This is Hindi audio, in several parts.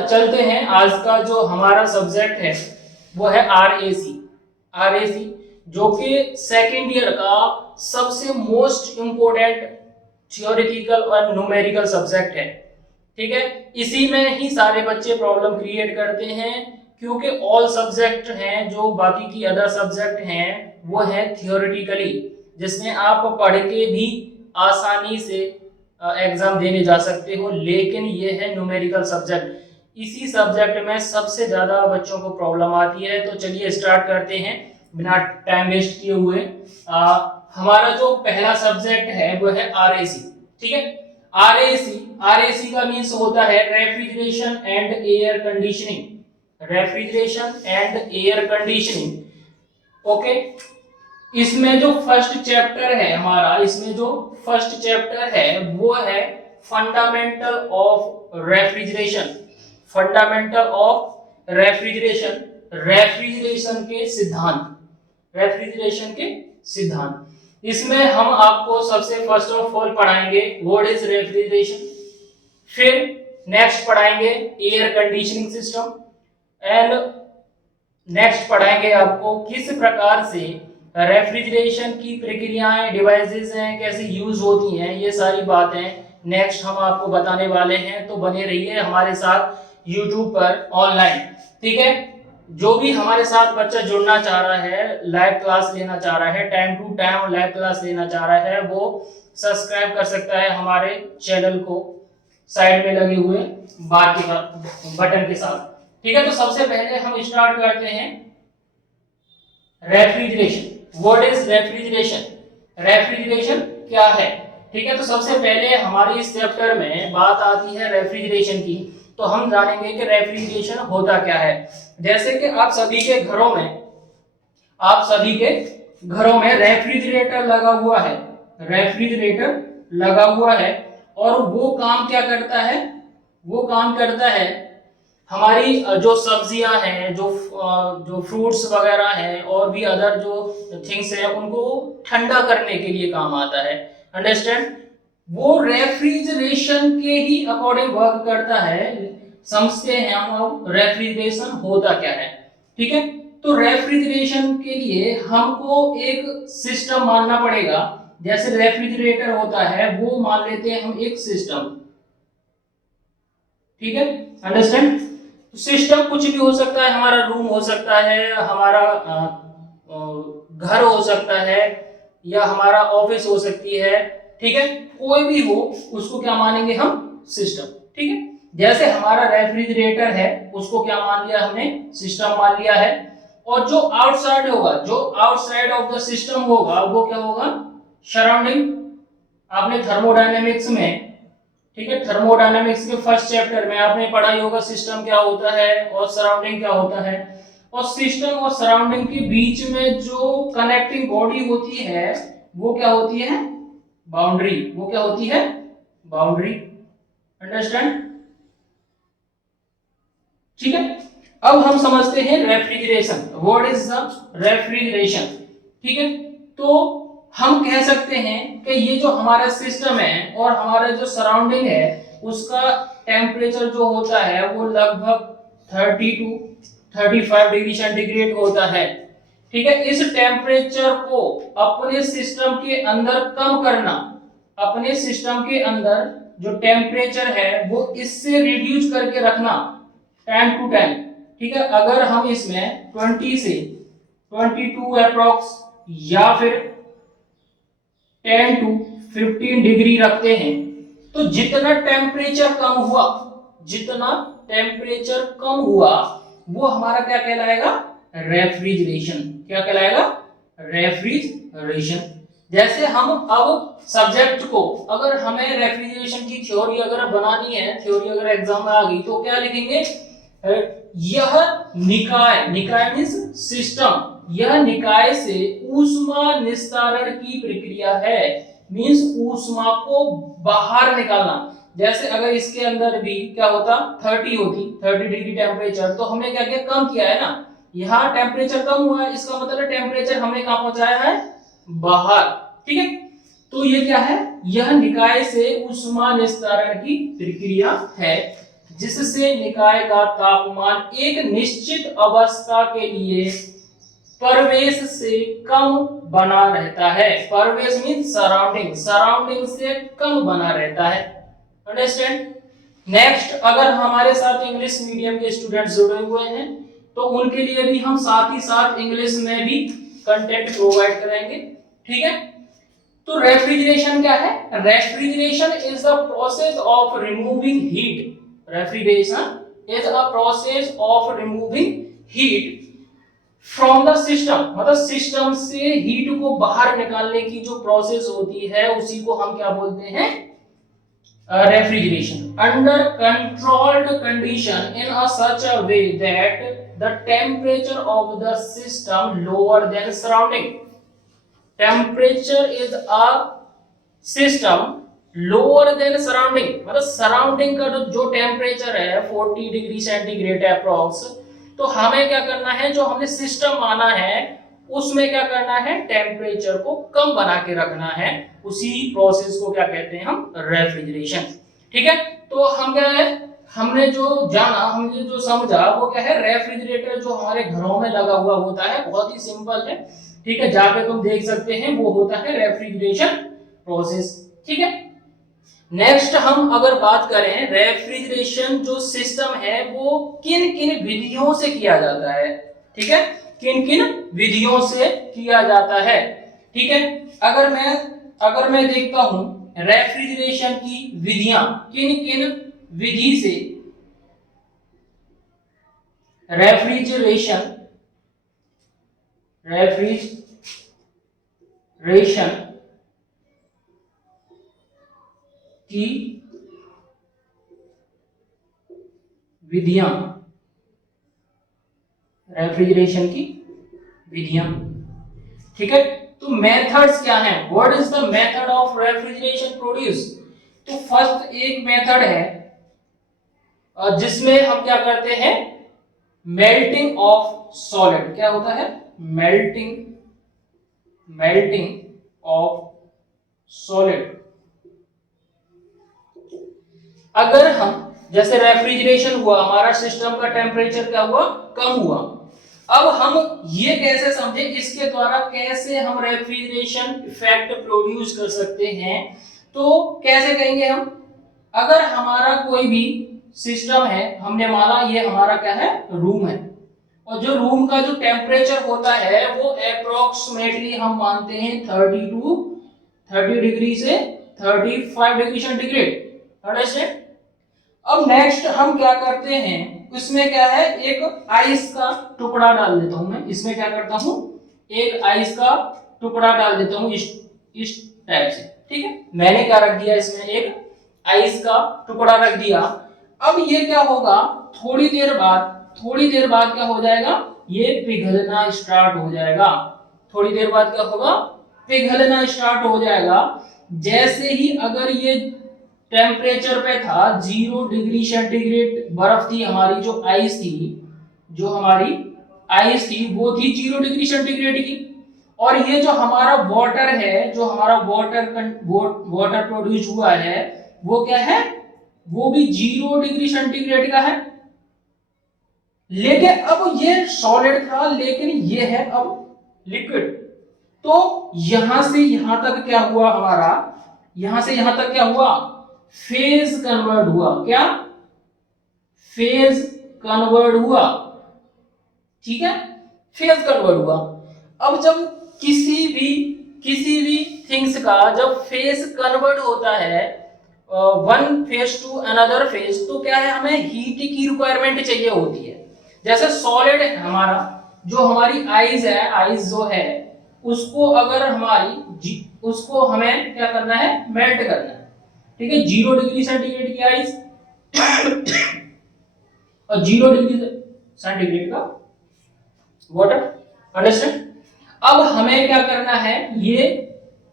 चलते हैं, आज का जो हमारा सब्जेक्ट है वो है आरएसी जो कि सेकेंड ईयर का सबसे मोस्ट इम्पोर्टेंट थियोरेटिकल और न्यूमेरिकल सब्जेक्ट है। ठीक है, इसी में ही सारे बच्चे प्रॉब्लम क्रिएट करते हैं, क्योंकि ऑल सब्जेक्ट हैं जो बाकी की अदर सब्जेक्ट हैं वो है थियोरेटिकली, जिसमें आप पढ़ के भी आसानी से एग्जाम देने जा सकते हो, लेकिन ये है न्यूमेरिकल सब्जेक्ट। इसी सब्जेक्ट में सबसे ज्यादा बच्चों को प्रॉब्लम आती है। तो चलिए स्टार्ट करते हैं बिना टाइम वेस्ट किए हुए। हमारा जो पहला सब्जेक्ट है वो है आरएसी। ठीक है, आरएसी का मीन्स होता है refrigeration and air conditioning. Refrigeration and air conditioning. Okay, इसमें जो फर्स्ट चैप्टर है हमारा, इसमें जो फर्स्ट चैप्टर है वो है fundamental of refrigeration. Fundamental of refrigeration, refrigeration के सिद्धांत, रेफ्रिजरेशन के सिद्धांत। इसमें हम आपको सबसे फर्स्ट ऑफ ऑल पढ़ाएंगे व्हाट इज रेफ्रिजरेशन, फिर नेक्स्ट पढ़ाएंगे air conditioning system, and next पढ़ाएंगे आपको किस प्रकार से रेफ्रिजरेशन की प्रक्रियाएं, डिवाइसेस हैं, कैसे यूज होती हैं, ये सारी बातें नेक्स्ट हम आपको बताने वाले हैं। तो बने रहिए हमारे साथ YouTube पर ऑनलाइन। ठीक है, जो भी हमारे साथ बच्चा जुड़ना चाह रहा है, लाइव क्लास लेना चाह रहा है, time to time live class लेना चाह रहा है, वो सब्सक्राइब कर सकता है हमारे चैनल को साइड में लगे हुए बाकी बटन के साथ। ठीक है, तो सबसे पहले हम स्टार्ट करते हैं refrigeration. What is refrigeration, refrigeration क्या है। ठीक है, तो सबसे पहले हमारे इस चैप्टर में बात आती है रेफ्रिजरेशन की, तो हम जानेंगे कि रेफ्रिजरेशन होता क्या है। जैसे कि आप सभी के घरों में रेफ्रिजरेटर लगा हुआ है, रेफ्रिजरेटर लगा हुआ है, और वो काम क्या करता है, वो काम करता है हमारी जो सब्जियां हैं, जो फ्रूट्स वगैरह हैं और भी अदर जो थिंग्स हैं उनको ठंडा करने के लिए काम आता है। अंडरस्टैंड, वो रेफ्रिजरेशन के ही अकॉर्डिंग वर्क करता है। समझते हैं हम रेफ्रिजरेशन होता क्या है। ठीक है, तो रेफ्रिजरेशन के लिए हमको एक सिस्टम मानना पड़ेगा। जैसे रेफ्रिजरेटर होता है वो मान लेते हैं हम एक सिस्टम। ठीक है, अंडरस्टैंड, सिस्टम कुछ भी हो सकता है, हमारा रूम हो सकता है, हमारा घर हो सकता है, या हमारा ऑफिस हो सकती है। ठीक है, कोई भी हो उसको क्या मानेंगे हम, सिस्टम। ठीक है, जैसे हमारा रेफ्रिजरेटर है उसको क्या मान लिया हमने, सिस्टम मान लिया है। और जो आउटसाइड होगा, जो आउटसाइड ऑफ द सिस्टम होगा वो क्या होगा, सराउंडिंग। आपने थर्मोडायनेमिक्स में, ठीक है, थर्मोडायनेमिक्स के फर्स्ट चैप्टर में आपने पढ़ाई होगा सिस्टम क्या होता है और सराउंडिंग क्या होता है। और सिस्टम और सराउंडिंग के बीच में जो कनेक्टिंग बॉडी होती है वो क्या होती है, बाउंड्री। वो क्या होती है, बाउंड्री। अंडरस्टैंड, ठीक है। अब हम समझते हैं refrigeration, what is the refrigeration. ठीक है, तो हम कह सकते हैं कि ये जो हमारा सिस्टम है और हमारा जो सराउंडिंग है उसका टेम्परेचर जो होता है वो लगभग 30 to 35 डिग्री सेंटीग्रेड होता है। ठीक है, इस टेम्परेचर को अपने सिस्टम के अंदर कम करना, अपने सिस्टम के अंदर जो टेम्परेचर है वो इससे रिड्यूस करके रखना टाइम टू टाइम। ठीक है, अगर हम इसमें 20 से 22 अप्रॉक्स या फिर 10 to 15 डिग्री रखते हैं, तो जितना टेम्परेचर कम हुआ, जितना टेम्परेचर कम हुआ वो हमारा क्या कहलाएगा, रेफ्रिजरेशन। क्या कहलाएगा, रेफ्रिजरेशन। जैसे हम अब सब्जेक्ट को, अगर हमें रेफ्रिजरेशन की थ्योरी अगर बनानी है, थ्योरी अगर एग्जाम में आ गई तो क्या लिखेंगे, यह निकाय, निकाय मींस सिस्टम, यह निकाय से ऊष्मा निस्तारण की प्रक्रिया है। मींस ऊष्मा को बाहर निकालना। जैसे अगर इसके अंदर भी क्या होता, 30 होती, 30 डिग्री टेम्परेचर, तो हमने क्या किया, कम किया है ना, यहाँ टेम्परेचर कम हुआ है, इसका मतलब टेम्परेचर हमने कहाँ पहुंचाया है, बाहर। ठीक है, तो ये क्या है, यह निकाय से ऊष्मा निस्तारण की प्रक्रिया है। जिससे निकाय का तापमान एक निश्चित अवस्था के लिए परिवेश से कम बना रहता है। परिवेश मीन्स सराउंडिंग, सराउंडिंग से कम बना रहता है। अंडरस्टैंड। नेक्स्ट, अगर हमारे साथ इंग्लिश मीडियम के स्टूडेंट्स जुड़े हुए हैं तो उनके लिए भी हम साथ ही साथ इंग्लिश में भी कंटेंट प्रोवाइड करेंगे। ठीक है। तो रेफ्रिजरेशन क्या है? Refrigeration is the process of removing heat. Refrigeration is a process of removing heat from the system, मतलब सिस्टम से हीट को बाहर निकालने की जो प्रोसेस होती है उसी को हम क्या बोलते हैं? Refrigeration. Under controlled condition in a such a way that the temperature of the system lower than surrounding. Temperature is a system lower than surrounding, मतलब सराउंडिंग का जो टेम्परेचर है 40 डिग्री सेंटीग्रेड अप्रॉक्स, तो हमें क्या करना है, जो हमने सिस्टम माना है उसमें क्या करना है, टेम्परेचर को कम बना के रखना है। उसी प्रोसेस को क्या कहते हैं हम? रेफ्रिजरेशन। ठीक है। तो हम क्या है, हमने जो जाना, हमने जो समझा वो क्या है? रेफ्रिजरेटर जो हमारे घरों में लगा हुआ होता है, बहुत ही सिंपल है। ठीक है, जाके तुम देख सकते हैं, वो होता है रेफ्रिजरेशन प्रोसेस। ठीक है। नेक्स्ट हम अगर बात करें, रेफ्रिजरेशन जो सिस्टम है वो किन किन विधियों से किया जाता है। ठीक है, किन किन विधियों से किया जाता है। ठीक है। अगर मैं देखता हूं रेफ्रिजरेशन की विधियां, किन किन विधि से रेफ्रिजरेशन की विधियां, रेफ्रिजरेशन की विधियां। ठीक है। तो मेथड्स क्या हैं? What is the method of refrigeration produce? तो फर्स्ट एक मेथड है जिसमें हम क्या करते हैं, मेल्टिंग ऑफ सॉलिड। क्या होता है? Melting of solid. अगर हम, जैसे रेफ्रिजरेशन हुआ, हमारा सिस्टम का टेम्परेचर क्या हुआ? कम हुआ। अब हम ये कैसे समझे, इसके द्वारा कैसे हम रेफ्रिजरेशन इफेक्ट प्रोड्यूस कर सकते हैं? तो कैसे कहेंगे हम? अगर हमारा कोई भी सिस्टम है, हमने माना ये हमारा क्या है? रूम है, और जो रूम का जो टेम्परेचर होता है वो अप्रोक्सीमेटली हम मानते हैं 30 डिग्री से 35 डिग्री सेंटीग्रेड। अंडरस्टैंड। अब नेक्स्ट हम क्या करते हैं, इसमें क्या है, एक आइस का टुकड़ा डाल देता हूं मैं। इसमें क्या करता हूं, एक आइस का टुकड़ा डाल देता हूं इस टाइप से। ठीक है, मैंने क्या रख दिया, इसमें एक आइस का टुकड़ा रख दिया। अब ये क्या होगा, थोड़ी देर बाद क्या हो जाएगा, ये पिघलना स्टार्ट हो जाएगा। थोड़ी देर बाद क्या होगा, पिघलना स्टार्ट हो जाएगा। जैसे ही अगर ये टेम्परेचर पे था 0 डिग्री सेंटीग्रेड, बर्फ थी हमारी, जो हमारी आइस थी वो थी 0 डिग्री सेंटीग्रेड की। और ये जो हमारा वाटर है, जो हमारा वाटर प्रोड्यूस हुआ है, वो क्या है, वो भी 0 डिग्री सेंटीग्रेड का है। लेकिन अब ये सॉलिड था, लेकिन ये है अब लिक्विड। तो यहां से यहां तक क्या हुआ हमारा, यहां से यहां तक क्या हुआ, फेज कन्वर्ट हुआ। क्या? फेज कन्वर्ट हुआ। ठीक है, फेज कन्वर्ट हुआ। अब जब किसी भी थिंग्स का जब फेज कन्वर्ट होता है one phase two another phase, तो क्या है, हमें हीट की रिक्वायरमेंट चाहिए होती है। जैसे सॉलिड है हमारा, जो हमारी आइस है, आइस जो है उसको अगर उसको हमें क्या करना है, मेल्ट करना है। ठीक है, 0 डिग्री सेंटीग्रेड की आइस और 0 डिग्री सेंटीग्रेड का वाटर। अंडरस्टैंड। अब हमें क्या करना है, ये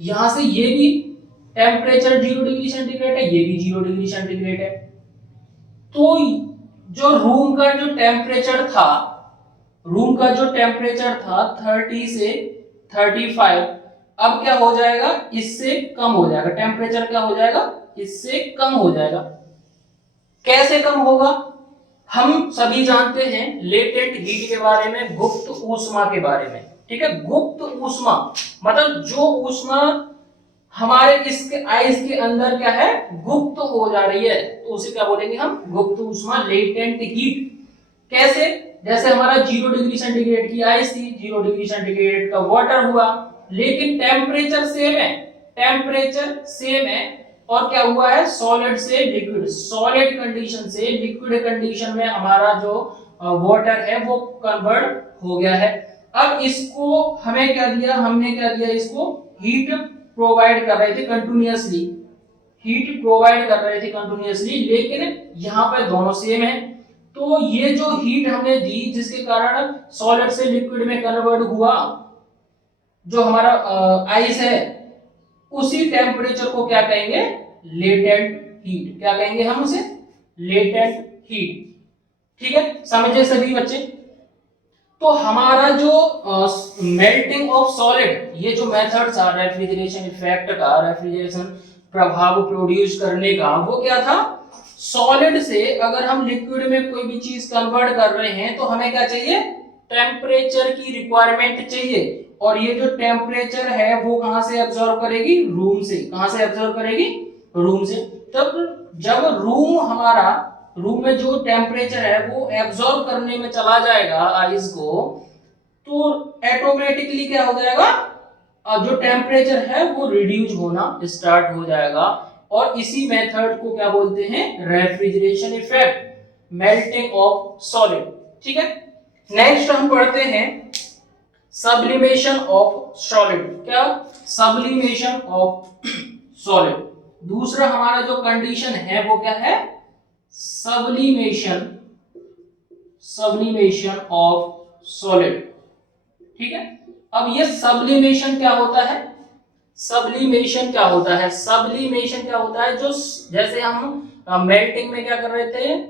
यहां से ये भी टेम्परेचर 0 डिग्री सेंटीग्रेड है, ये भी 0 डिग्री सेंटीग्रेड है। तो जो रूम का जो टेम्परेचर था 30 से 35, अब क्या हो जाएगा, इससे कम हो जाएगा। टेम्परेचर क्या हो जाएगा, इससे कम हो जाएगा। कैसे कम होगा? हम सभी जानते हैं लेटेंट हीट के बारे में, गुप्त ऊष्मा के बारे में। ठीक है, गुप्त ऊष्मा मतलब जो ऊष्मा हमारे इसके आइस के अंदर क्या है, गुप्त हो जा रही है, तो उसे क्या बोलेंगे हम? गुप्त ऊष्मा, लेटेंट हीट। कैसे? जैसे हमारा 0 डिग्री सेंटीग्रेड की आइस थी, 0 डिग्री सेंटीग्रेड का वाटर हुआ, लेकिन टेम्परेचर सेम है, टेम्परेचर सेम है, और क्या हुआ है? सॉलिड से लिक्विड, सॉलिड कंडीशन से लिक्विड कंडीशन में हमारा जो वाटर है वो कन्वर्ट हो गया है। अब इसको हमें क्या दिया? हमने क्या दिया इसको? हीट प्रोवाइड कर रहे थे कंटिन्यूअसली, हीट प्रोवाइड कर रहे थे कंटिन्यूअसली, लेकिन यहाँ पे दोनों सेम है। तो ये जो हीट हमने दी जिसके कारण सॉलिड से लिक्विड में कन्वर्ट हुआ जो हमारा आइस है, उसी टेम्परेचर को क्या कहेंगे? Latent heat. क्या कहेंगे हम उसे? Latent heat. ठीक है, समझे सभी बच्चे? तो हमारा जो मेल्टिंग ऑफ सॉलिड, ये जो मेथड था रेफ्रिजरेशन इफेक्ट का, रेफ्रिजरेशन प्रभाव प्रोड्यूस करने का, वो क्या था? सॉलिड से अगर हम लिक्विड में कोई भी चीज कन्वर्ट कर रहे हैं तो हमें क्या चाहिए? टेम्परेचर की रिक्वायरमेंट चाहिए, और ये जो टेम्परेचर है वो कहां से एब्जॉर्ब करेगी? रूम से। कहां से एब्जॉर्ब करेगी? रूम से। तब जब रूम में जो टेम्परेचर है वो एब्जॉर्ब करने में चला जाएगा आइस को, तो ऑटोमेटिकली क्या हो जाएगा? जो टेम्परेचर है वो रिड्यूस होना स्टार्ट हो जाएगा, और इसी मेथड को क्या बोलते हैं? Refrigeration effect, melting of solid. ठीक है, नेक्स्ट हम पढ़ते हैं सब्लिमेशन ऑफ सॉलिड। क्या? Sublimation of solid. दूसरा हमारा जो कंडीशन है वो क्या है? Sublimation, sublimation of solid. ठीक है, अब ये सब्लिमेशन क्या होता है? सब्लिमेशन क्या होता है? सब्लिमेशन क्या होता है? जो जैसे हम मेल्टिंग में क्या कर रहे थे?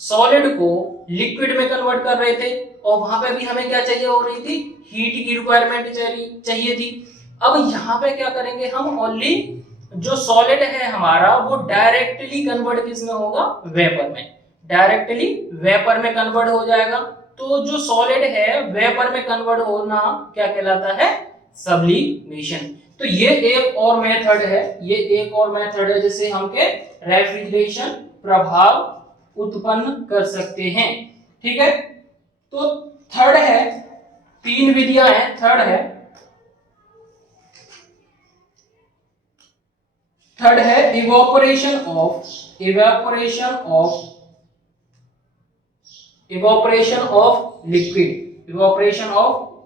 सॉलिड को लिक्विड में कन्वर्ट कर रहे थे, और वहां पे भी हमें क्या चाहिए हो रही थी? हीट की रिक्वायरमेंट चाहिए थी। अब यहाँ पे क्या करेंगे हम? ओनली जो सॉलिड है हमारा वो डायरेक्टली कन्वर्ट किस में होगा? वेपर में। डायरेक्टली वेपर में कन्वर्ट हो जाएगा। तो जो सॉलिड है वेपर में कन्वर्ट होना क्या कहलाता है? सब्लिमेशन। तो ये एक और मेथड है, ये एक और मेथड है जिससे हम के रेफ्रिजरेशन प्रभाव उत्पन्न कर सकते हैं। ठीक है, तो थर्ड है, 3 विधियां हैं। थर्ड है इवोपोरेशन ऑफ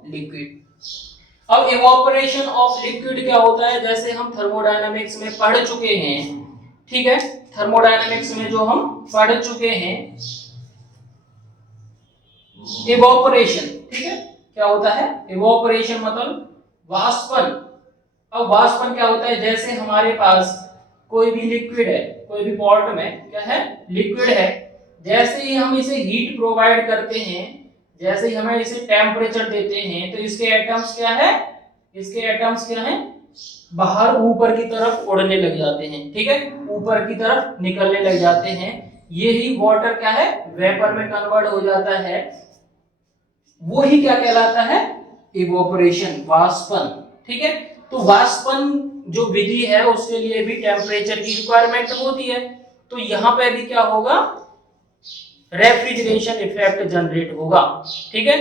लिक्विड। अब इवोपोरेशन ऑफ लिक्विड क्या होता है? जैसे हम थर्मोडायनामिक्स में पढ़ चुके हैं। ठीक है, थर्मोडायनामिक्स में जो हम पढ़ चुके हैं इवोपोरेशन। ठीक है, क्या होता है? इवोपोरेशन मतलब वाष्पन। अब वाष्पन क्या होता है? जैसे हमारे पास कोई भी लिक्विड है, कोई भी पॉट में क्या है? लिक्विड है। जैसे ही हम इसे हीट प्रोवाइड करते हैं, जैसे ही हमें इसे टेम्परेचर देते हैं, तो इसके एटम्स क्या है? इसके एटम्स क्या है? बाहर ऊपर की तरफ उड़ने लग जाते हैं। ठीक है, ऊपर की तरफ निकलने लग जाते हैं। यही वाटर क्या है? वेपर में कन्वर्ट हो जाता है। वो ही क्या कहलाता है? इवोपोरेशन, वाष्पन। ठीक है, तो वाष्पन जो विधि है उसके लिए भी टेम्परेचर की रिक्वायरमेंट होती है। तो यहां पे भी क्या होगा? रेफ्रिजरेशन इफेक्ट जनरेट होगा। ठीक है,